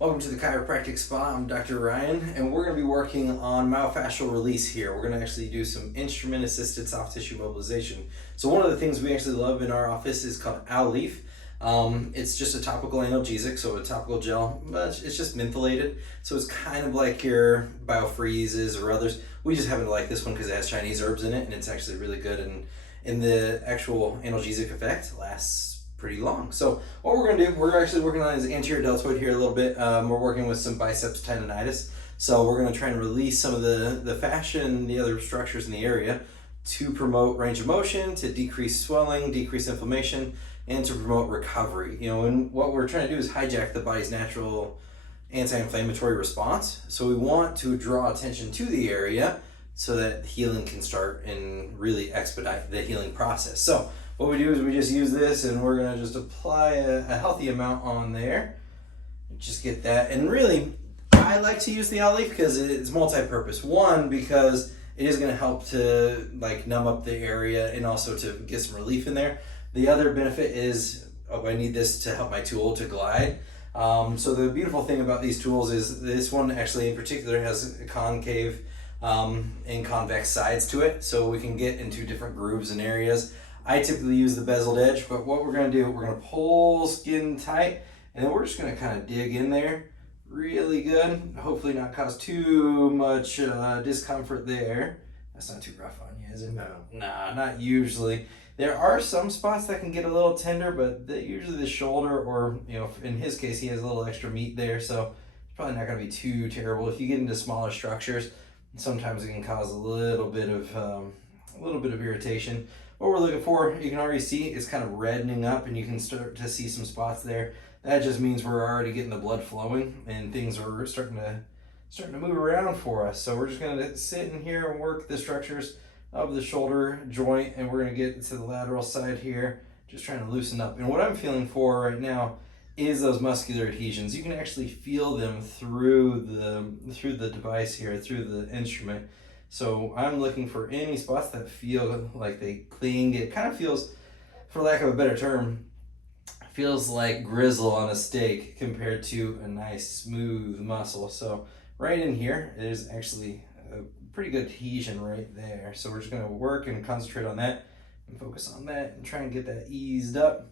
Welcome to the Chiropractic Spa. I'm Dr. Ryan, and we're going to be working on myofascial release here. We're going to actually do some instrument-assisted soft tissue mobilization. So one of the things we actually love in our office is called Owl Leaf. It's just a topical analgesic, so a topical gel, but it's just mentholated. So it's kind of like your biofreezes or others. We just happen to like this one because it has Chinese herbs in it, and it's actually really good. And the actual analgesic effect lasts pretty long. So what we're going to do, we're actually working on his anterior deltoid here a little bit. We're working with some biceps tendonitis. So we're going to try and release some of the fascia and the other structures in the area to promote range of motion, to decrease swelling, decrease inflammation, and to promote recovery. And what we're trying to do is hijack the body's natural anti-inflammatory response. So we want to draw attention to the area so that healing can start and really expedite the healing process. So what we do is we just use this, and we're gonna just apply a healthy amount on there. Just get that. And really, I like to use the Owl Leaf because it's multi-purpose. One, because it is gonna help to numb up the area and also to get some relief in there. The other benefit is, I need this to help my tool to glide. So the beautiful thing about these tools is this one actually in particular has a concave and convex sides to it, so we can get into different grooves and areas. I typically use the bezeled edge, but what we're going to do, we're going to pull skin tight, and then we're just going to kind of dig in there really good. Hopefully not cause too much discomfort there. That's not too rough on you, is it? No. Nah, not usually. There are some spots that can get a little tender, but usually the shoulder, or in his case, he has a little extra meat there, so it's probably not going to be too terrible. If you get into smaller structures, sometimes it can cause a little bit of irritation. What we're looking for, you can already see it's kind of reddening up, and you can start to see some spots there. That just means we're already getting the blood flowing and things are starting to move around for us. So we're just going to sit in here and work the structures of the shoulder joint, and we're going to get to the lateral side here, just trying to loosen up. And what I'm feeling for right now is those muscular adhesions. You can actually feel them through the device here, through the instrument. So I'm looking for any spots that feel like they cling. It kind of feels, for lack of a better term, feels like grizzle on a steak compared to a nice smooth muscle. So right in here, there's actually a pretty good adhesion right there. So we're just going to work and concentrate on that and focus on that and try and get that eased up.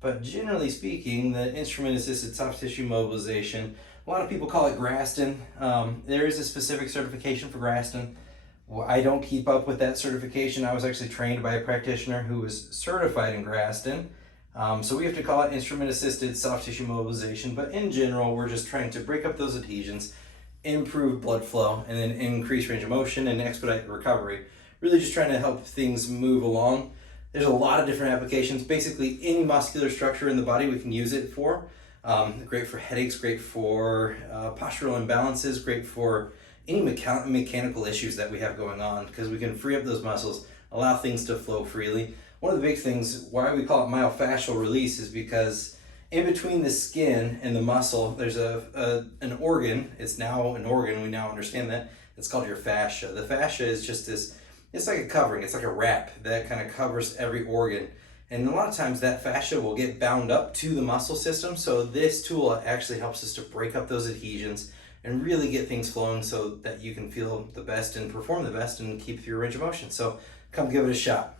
But generally speaking, the instrument-assisted soft tissue mobilization, a lot of people call it Graston. There is a specific certification for Graston. Well, I don't keep up with that certification. I was actually trained by a practitioner who was certified in Graston. So we have to call it instrument-assisted soft tissue mobilization. But in general, we're just trying to break up those adhesions, improve blood flow, and then increase range of motion and expedite recovery. Really just trying to help things move along. There's a lot of different applications. Basically, any muscular structure in the body we can use it for. Great for headaches, great for postural imbalances, great for any mechanical issues that we have going on, because we can free up those muscles, allow things to flow freely. One of the big things, why we call it myofascial release, is because in between the skin and the muscle, there's an organ. It's now an organ, we now understand that. It's called your fascia. The fascia is just this, it's like a covering, it's like a wrap that kind of covers every organ. And a lot of times that fascia will get bound up to the muscle system. So this tool actually helps us to break up those adhesions and really get things flowing so that you can feel the best and perform the best and keep your range of motion. So come give it a shot.